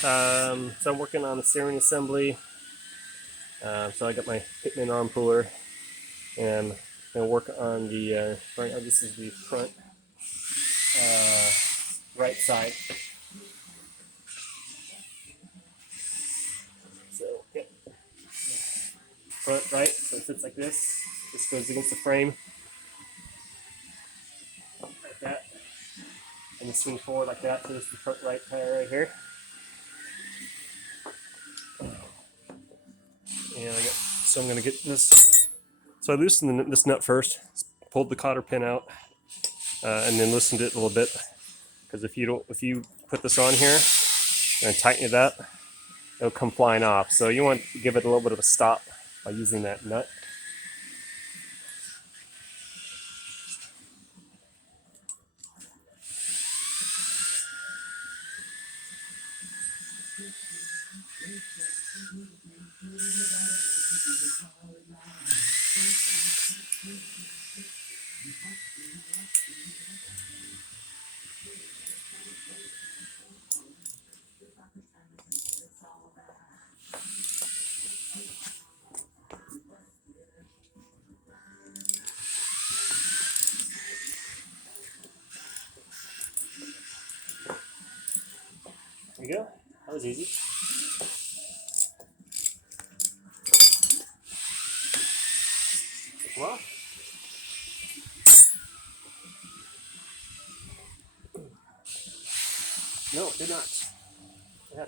So I'm working on the steering assembly. So I got my Pitman arm puller, and I'm gonna work on the front. This is the front right side. So yeah, front right. So it sits like this. This goes against the frame like that, and you swing forward like that. So this is the front right tire right here. And so I'm gonna get this. So I loosened this nut first, pulled the cotter pin out, and then loosened it a little bit. Because if you put this on here and tighten it up, it'll come flying off. So you want to give it a little bit of a stop by using that nut. There you go. That was easy. Come on. No, did not. Yeah.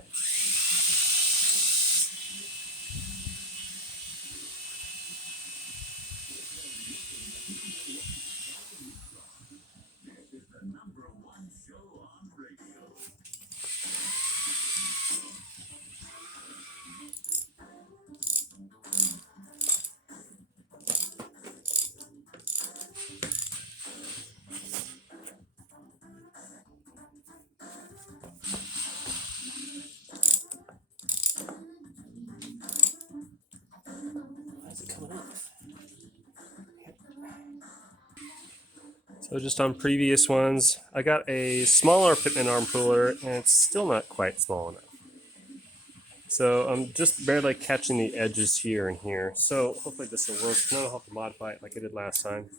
How's it coming off? So just on previous ones, I got a smaller Pitman arm puller, and it's still not quite small enough. So I'm just barely catching the edges here and here. So hopefully this will work. Now I'll have to modify it like I did last time.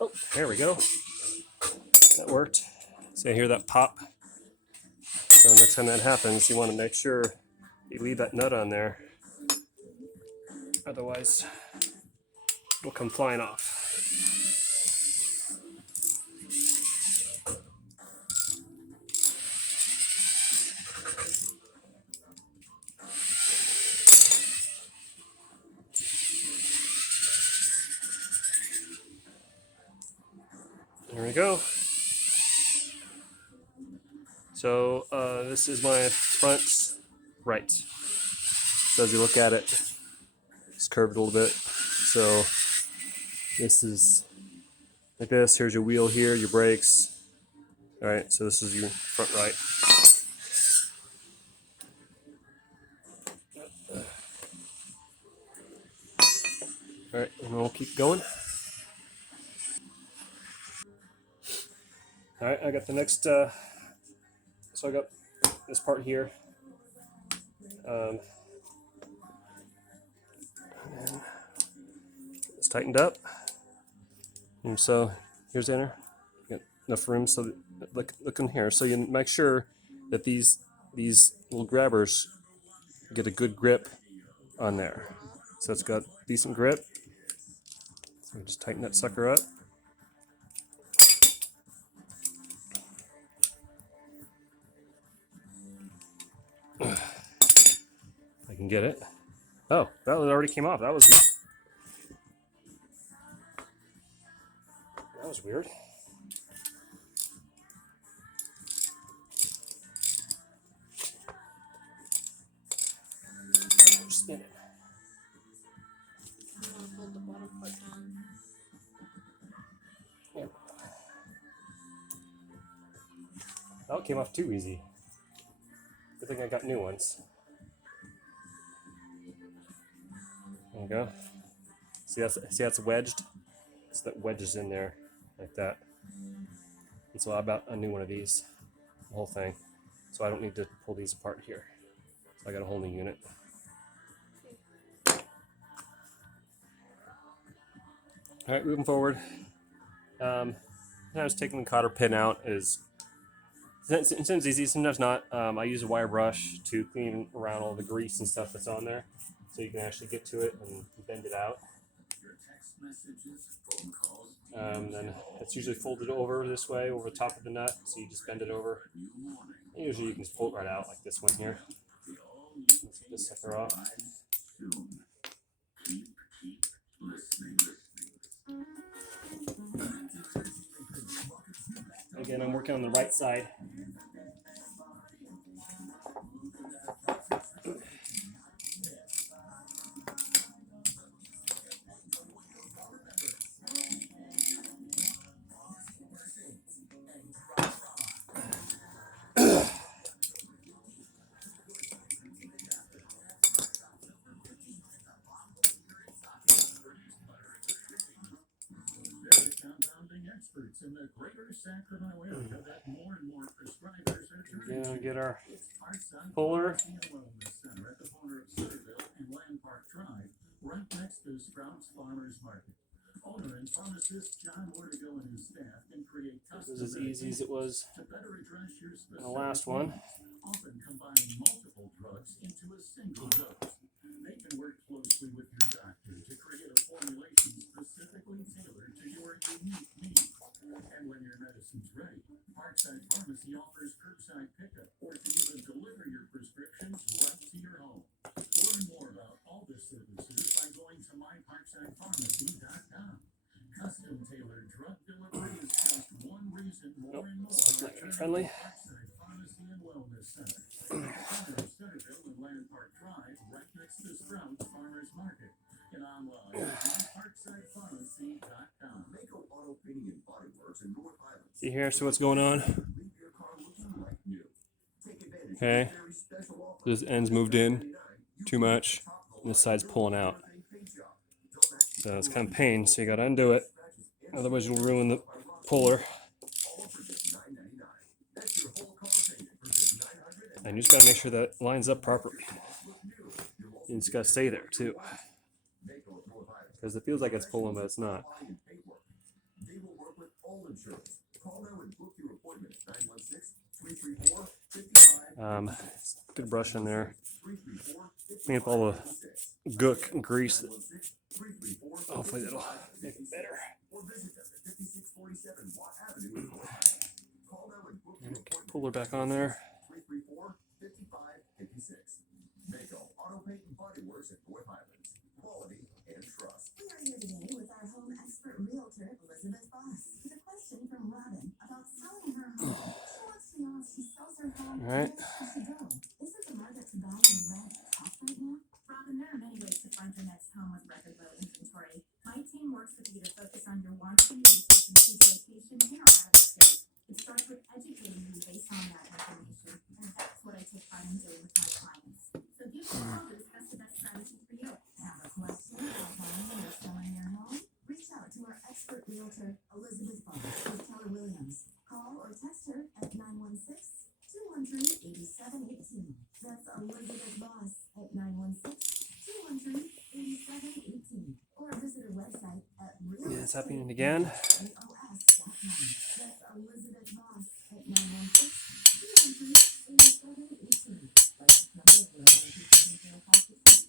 Oh, there we go. That worked. So you hear that pop. So next time that happens, you want to make sure you leave that nut on there. Otherwise, it'll come flying off. There we go. So this is my front right. So as you look at it, it's curved a little bit. So this is like this. Here's your wheel here, your brakes. All right, so this is your front right. All right, and we'll keep going. All right, I got the next, so I got this part here. And it's tightened up. And so here's the inner. You got enough room, so look in here. So you make sure that these little grabbers get a good grip on there. So it's got decent grip. So just tighten that sucker up. I can get it. Oh, that one already came off. That was weird. Spin it. I'm gonna hold the bottom part down. Yeah. That came off too easy. Good thing I got new ones. There you go. See that's wedged. So that wedges in there like that. And so I bought a new one of these, the whole thing. So I don't need to pull these apart here. So I got a whole new unit. All right, moving forward. Sometimes taking the cotter pin out is sometimes easy, sometimes not. I use a wire brush to clean around all the grease and stuff that's on there, so you can actually get to it and bend it out. Then it's usually folded over this way, over the top of the nut, so you just bend it over. And usually you can just pull it right out, like this one here. Let's get this sucker off. Again, I'm working on the right side. Yeah, get our puller. Right next to Sprouts Farmers Market. Owner and pharmacist John Mortigo and his staff can create This is as easy as it was to better address your in the last one. often combining multiple drugs into a single dose. They can work closely with your doctor to create a formulation specifically tailored to your unique needs. And when your medicine's ready, Parkside Pharmacy offers curbside pickup or can even deliver your prescriptions right to your home. Learn more about all the services by going to myparksidepharmacy.com. Custom tailored drug delivery is just one reason more and more Friendly. Parkside Pharmacy and Wellness Center. Corner of Centerville and Land Park Drive, right next to Sprouts Farmers Market. And online at myparksidepharmacy.com. Mako Auto Painting and Body Works in North Island. See here, so what's going on? Okay, this end's moved in too much, and this side's pulling out. So it's kind of pain, so you gotta undo it. Otherwise you'll ruin the puller. And you just gotta make sure that it lines up properly. You just gotta stay there too. Because it feels like it's pulling, but it's not. Good brush in there. Clean up all the gook and grease. Hopefully that'll make it better. Puller back on there. We are here today with our home expert realtor, Elizabeth Voss, with a question from Robin about selling her home. She wants to know if she sells her home, All right. where should she go? Isn't the market to buy and rent tough right now? Robin, there are many ways to find your next home with record low inventory. My team works with you to focus on your wants and needs and choose a location in or out of state. It starts with educating you based on that information, and that's what I take pride in doing with my clients. So give me a call to discuss the best strategy for you. Have a question about buying or selling your home? Reach out to our expert realtor, Elizabeth Voss with Keller Williams. Call or text her at 916-213-8718. That's Elizabeth Voss at 916-213-8718. Or visit her website at Yeah, it's happening again. realestateos.com. That's Elizabeth Voss at 916-213-8718. License number 0127056.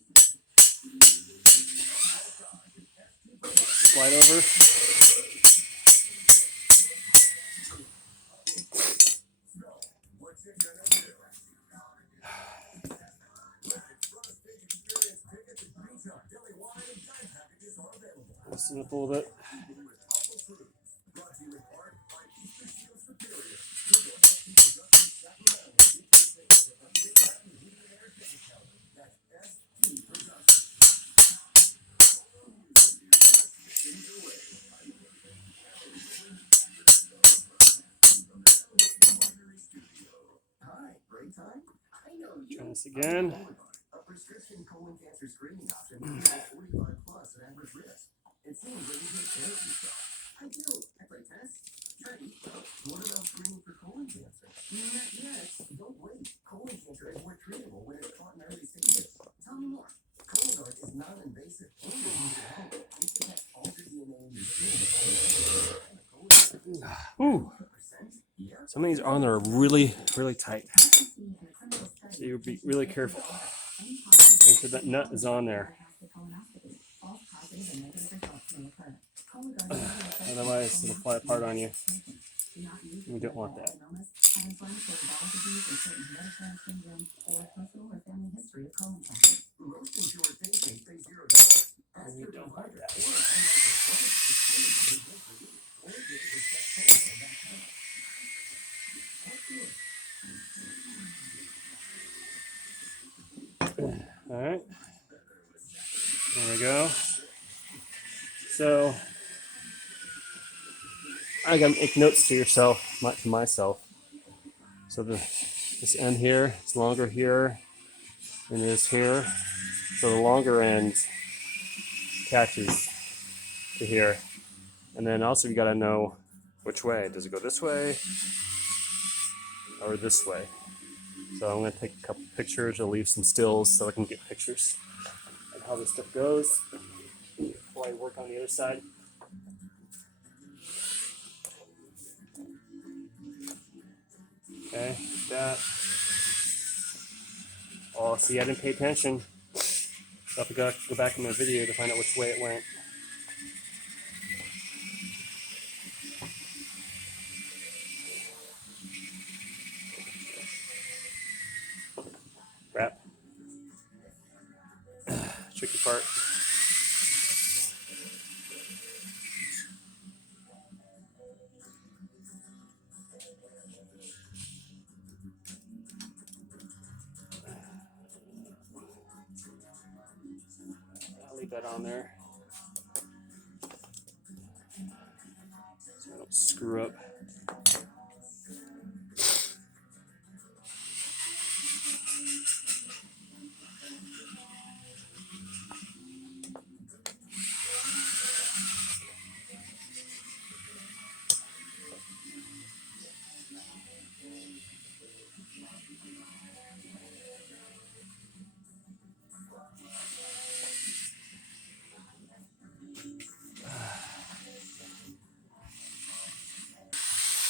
Slide over. Listen up a little bit. Try this again. A prescription colon cancer screening option is 45 plus at average risk. care of yourself? I do. I play tennis. Ready? What about screening for colon cancer? Not yet. Don't wait. Colon cancer is more treatable when it's caught in early stages. Tell me more. Cologuard is non-invasive. And you use it at home. It detects altered DNA in your skin before it Ooh. Some of these on there are really, really tight. So you be really careful. Make sure that nut is on there. Otherwise, it'll fly apart on you. You don't want that. Most insurers pay $0. And you don't want that. All right. There we go. So I gotta make notes to myself. So this end here is longer here than it is here. So the longer end catches to here. And then also you gotta know which way. Does it go this way or this way? So I'm gonna take a couple pictures. I'll leave some stills so I can get pictures of how this stuff goes before I work on the other side. Okay, that. Oh, see, I didn't pay attention. So I have to go back in my video to find out which way it went. Crap. Tricky part. I'll leave that on there so I don't screw up.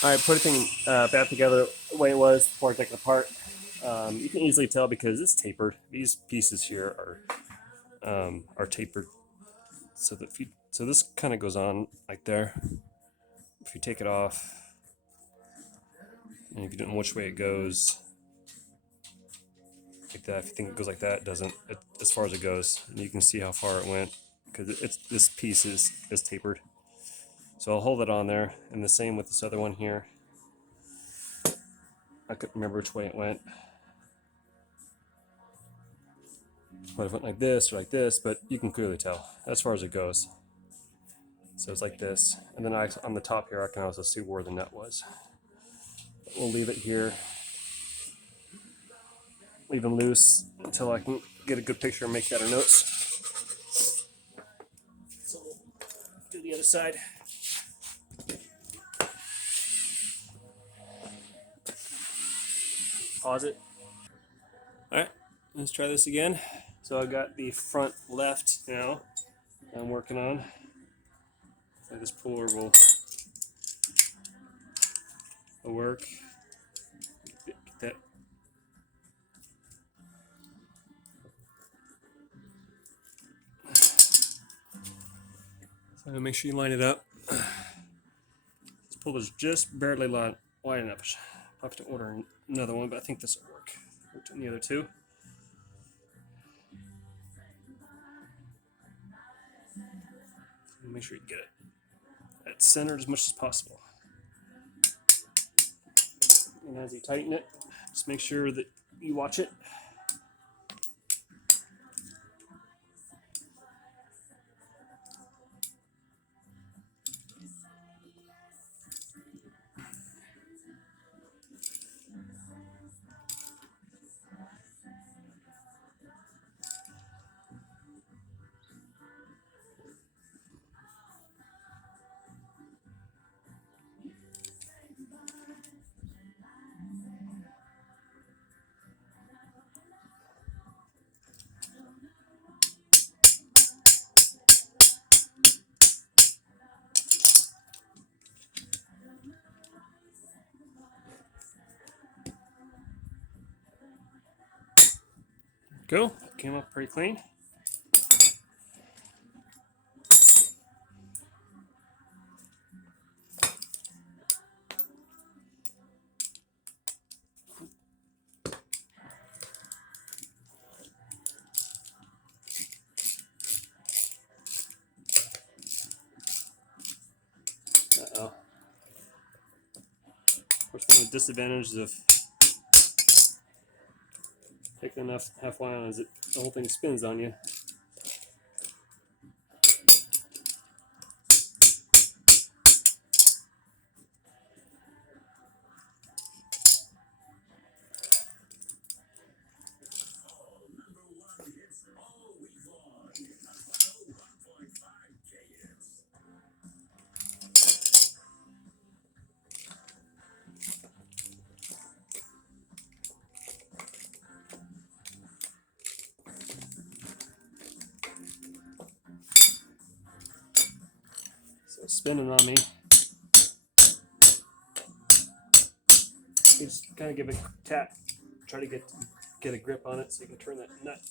All right, put everything back together the way it was before I take it apart. You can easily tell because it's tapered. These pieces here are tapered, so that so this kind of goes on like there. If you take it off, and if you don't know which way it goes, like that. If you think it goes like that, it doesn't. As far as it goes, and you can see how far it went because this piece is tapered. So I'll hold it on there, and the same with this other one here. I couldn't remember which way it went. Might have went like this or like this, but you can clearly tell as far as it goes. So it's like this, and then on the top here, I can also see where the nut was. We'll leave it here, leave them loose until I can get a good picture and make better notes. So we'll do the other side. Pause it. All right, let's try this again. So I got the front left now I'm working on. So this puller will work. Get that. So make sure you line it up. This puller's just barely wide enough. I'll have to order another one, but I think this will work. Worked on the other two. Make sure you get it at centered as much as possible. And as you tighten it, just make sure that you watch it. Go. Came up pretty clean. Uh-oh. Of course, one of the disadvantages of taking enough half wire is that the whole thing spins on you. Number 1 hits all week long. So 1.5K hits. So it's spinning on me. You just kind of give it a tap. Try to get a grip on it so you can turn that nut.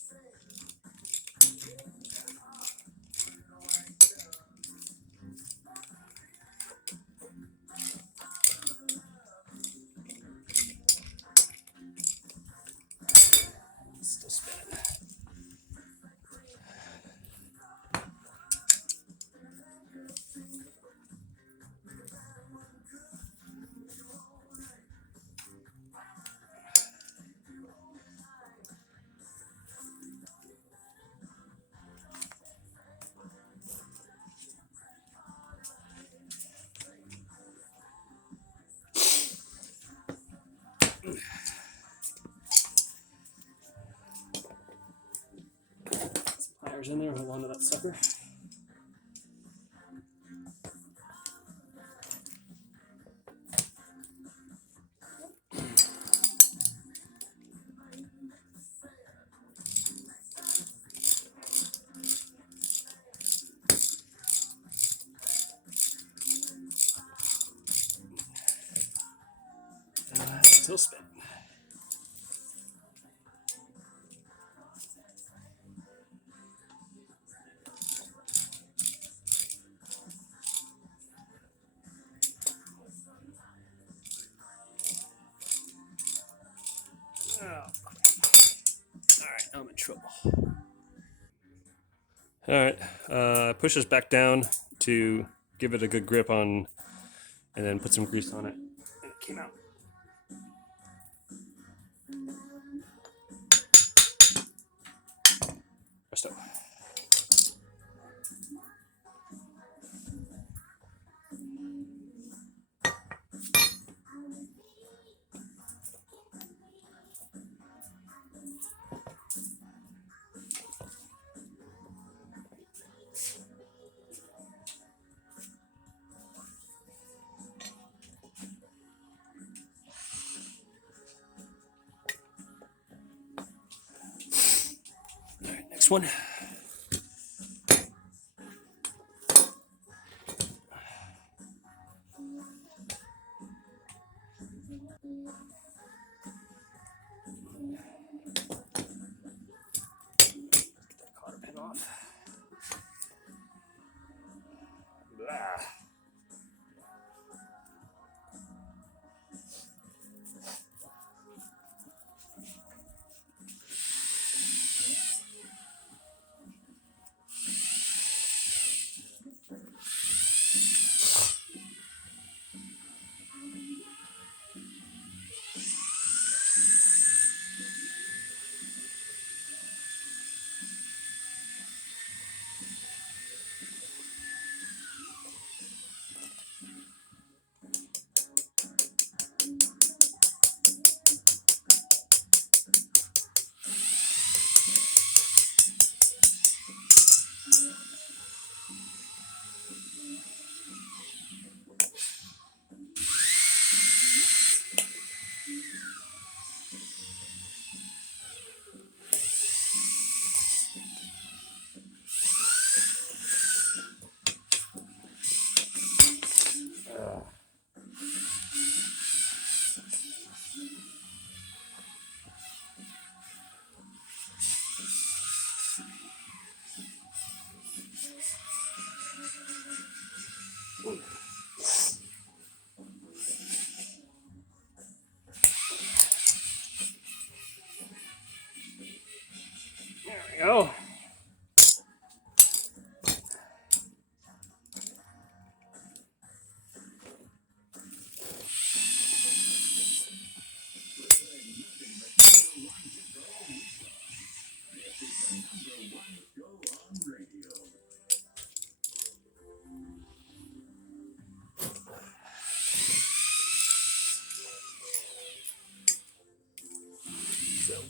It's still spinning. Pliers in there, hold on to that sucker. Still spinning. Oh. Alright, I'm in trouble. Alright, push this back down to give it a good grip on, and then put some grease on it. And it came out. Rest up. Alright, next one. Get that cotter pin off. Blah.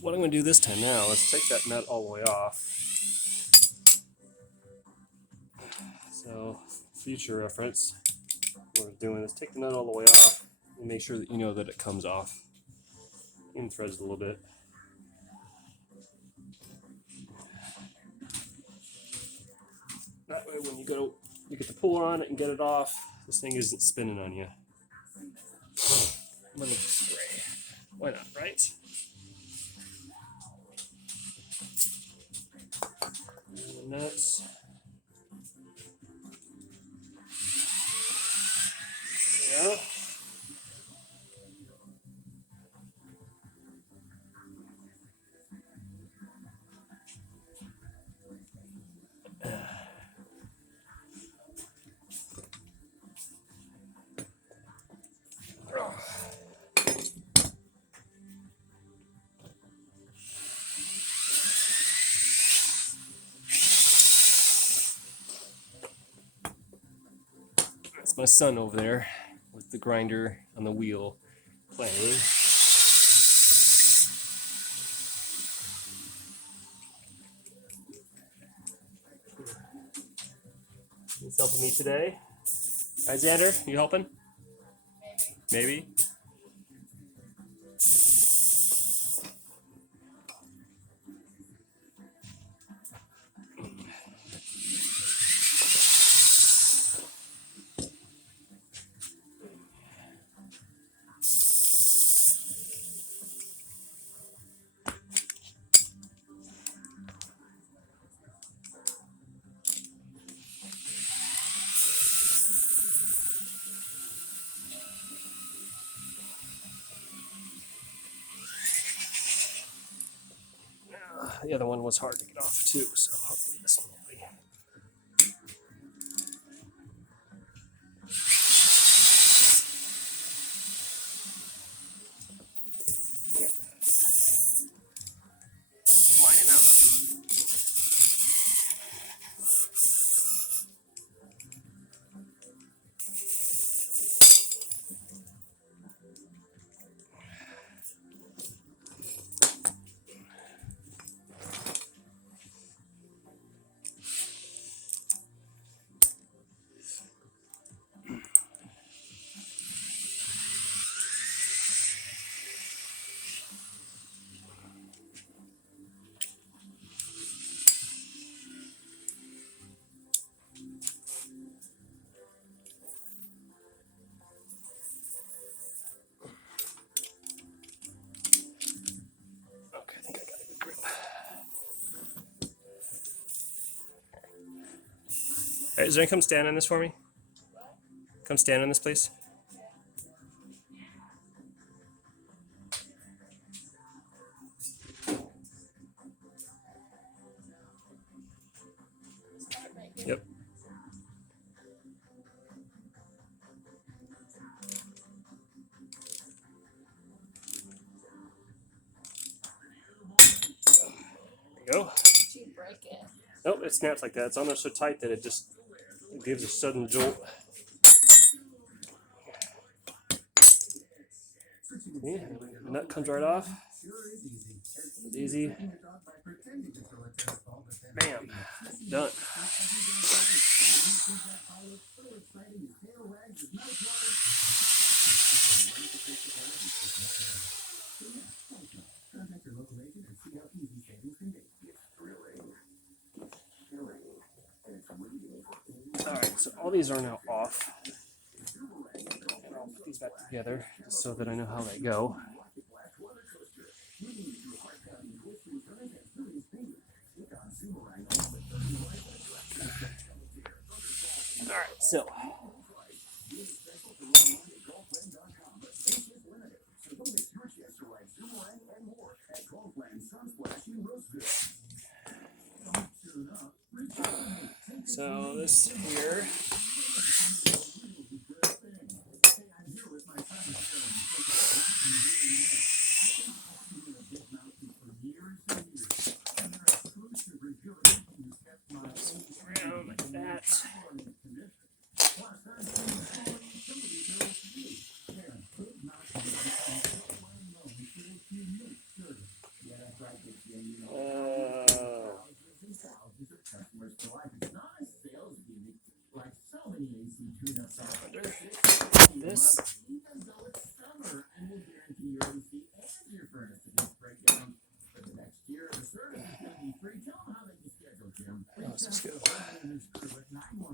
what I'm going to do this time now is take that nut all the way off. So, future reference, what we're doing is take the nut all the way off and make sure that you know that it comes off. Even threads a little bit. That way when you get the pull on it and get it off, this thing isn't spinning on you. I'm going to spray. Why not, right? And the nuts. There we go. That's my son over there with the grinder on the wheel playing. He's helping me today. Alexander, you helping? Maybe. The other one was hard to get off too, so hopefully this one will be. Yep. Lining up. Okay, I think I got a good grip. All right, is there any come stand on this for me? Come stand on this, please. Yep. There you go. Did you break it? Nope, it snaps like that. It's almost so tight that it gives a sudden jolt. See, the nut comes right off. It's easy. Bam. Done. Alright, so all these are now off. And I'll put these back together just so that I know how they go. Alright, so this here. Around like that.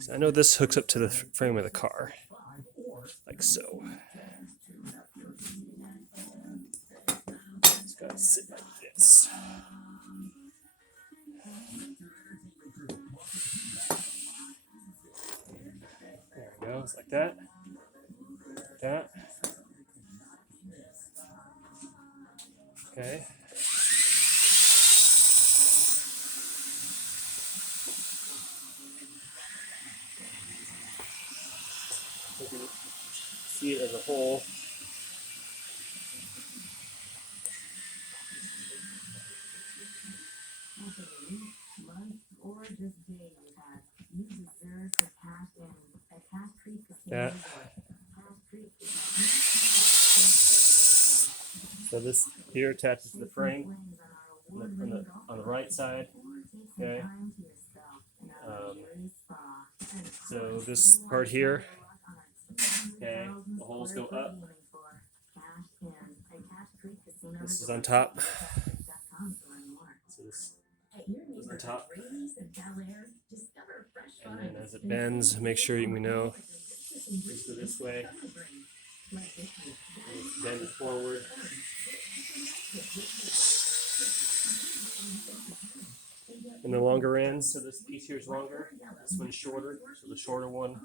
So I know this hooks up to the frame of the car, like so. It's got to sit like this. There we go. It's like that. Like that. Okay. You can see it as a whole. After a week, month, or just day you had, you deserve to cash in at Cash Creek Casino That. Resort. Cash Creek is So this here attaches to the frame on the right side. Okay. So this part here, okay, the holes go up. This is on top. So this is on top. And then as it bends, make sure we know it go this way. Bend it forward. And the longer ends, so this piece here is longer. This one's shorter, so the shorter one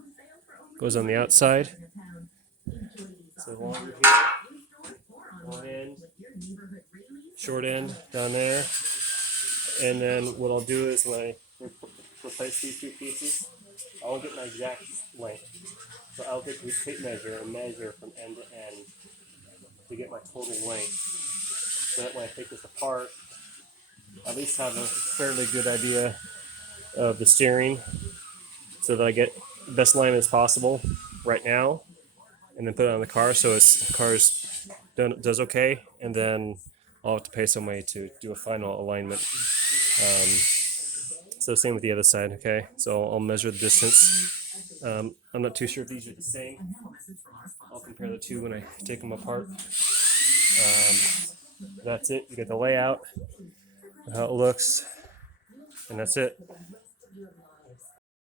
goes on the outside. So longer here, long end, short end down there. And then what I'll do is when I replace these two pieces, I won't get my exact length. So I'll take the tape measure and measure from end to end to get my total length. So that when I take this apart, I at least have a fairly good idea of the steering so that I get the best alignment as possible right now, and then put it on the car so the car's does okay, and then I'll have to pay somebody to do a final alignment. So same with the other side, okay? So I'll measure the distance. I'm not too sure if these are the same. I'll compare the two when I take them apart. That's it. You get the layout, how it looks, and that's it.